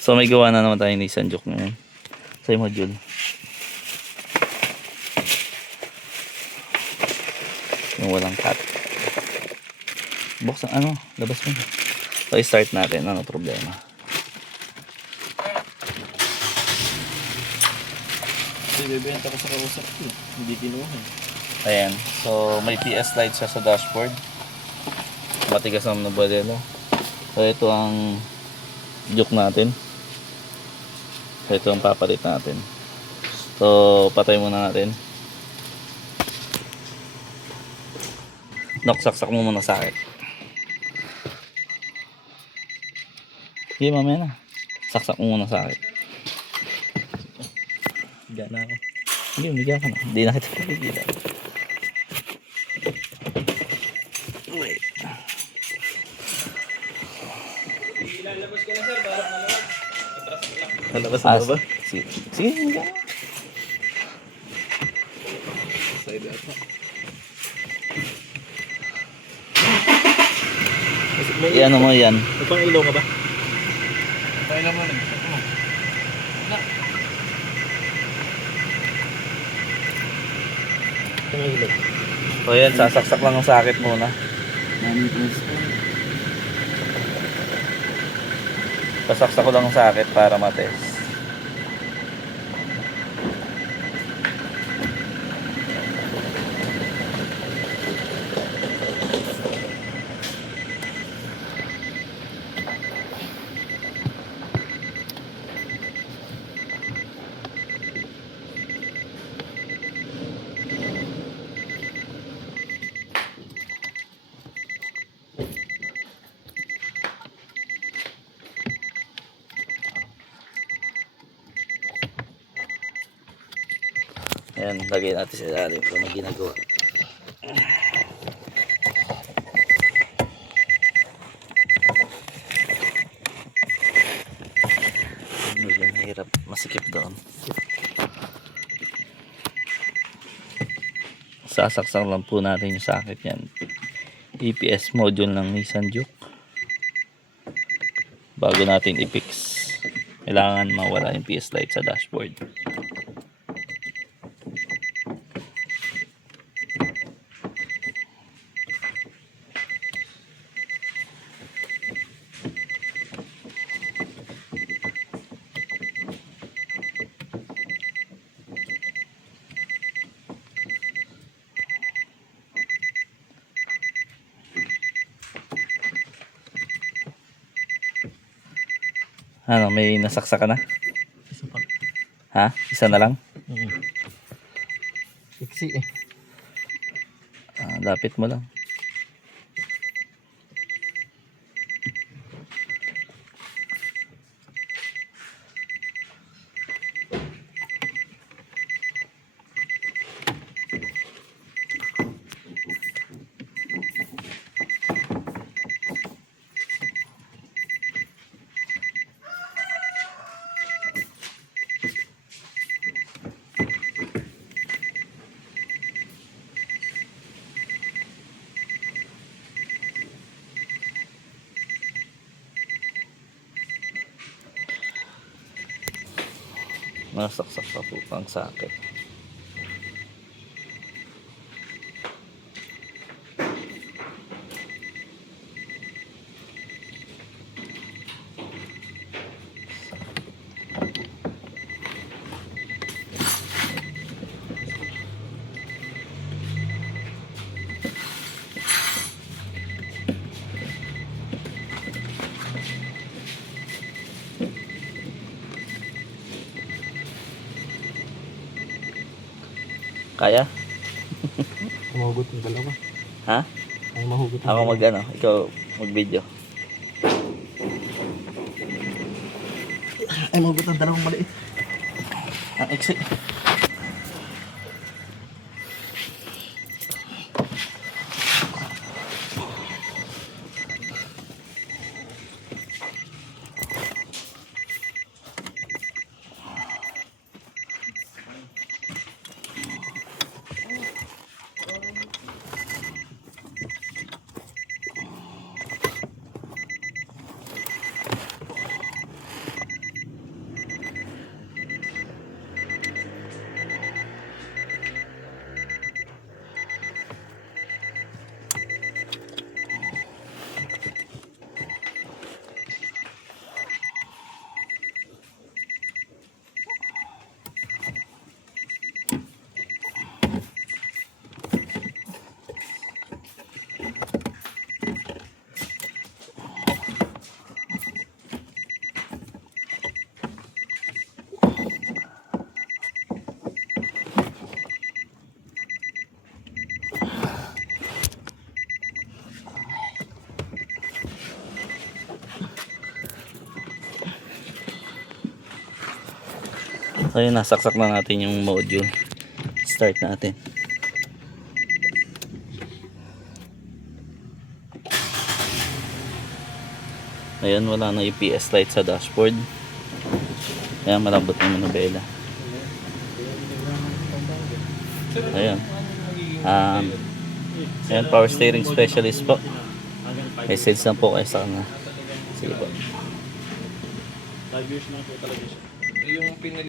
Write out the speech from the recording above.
So may gawa na naman tayo ni Nissan Juke ngayon sa module. Yung walang cut. Buksan ano, labas mo. So i-start natin, ano problema. Bibenta ko sa kausap ko, hindi kinuha. Ayan, so may PS light siya sa dashboard. Matigas ang modelo. So ito ang Juke natin. So ito ang papalit natin. So patay muna natin. Saksak mo muna sa akin. Hindi, mamaya na. Saksak mo muna sa akin. Higa na ako. Hindi, umiga ka na. Hindi na kita pagkikita. Wait. Ilalabas ko na sir, balak na naman. Nalabas na ba? Sige, sige, umiga ka. Side ata. Yan mo yan. May pang ilaw ka ba? Pang ilaw mo na. Pang ilaw. So yan, sasaksak lang ang sakit muna. Sasaksak ko lang ang sakit para matest. Ayan, lagay natin sa ilalim kung ano ginagawa. Medyo mahirap, masikip doon. Sasaksak lang po natin yung sakit yan. EPS module ng Nissan Juke. Bago natin i-fix, kailangan mawala yung PS light sa dashboard. Ano, may nasaksak ka na? Isa pa. Ha? Isa na lang? Iksi eh. Lapit mo lang. Nasaksak pa po ang sakit. Kaya? Mahugot yung dalawa. Ha? Ay mahugot yung Ako mag ano, ikaw mag video. Ay mahugot ang dalawang maliit. Ang exit. Ayun, nasaksak na natin yung module. Start natin. Ayan, wala na EPS light sa dashboard. Ayan, malambot na yung manubela. Ayan. Ayan, power steering specialist po. May sales na po kayo sa kanya. Sige po. 5 years lang po talaga siya. Yung pinili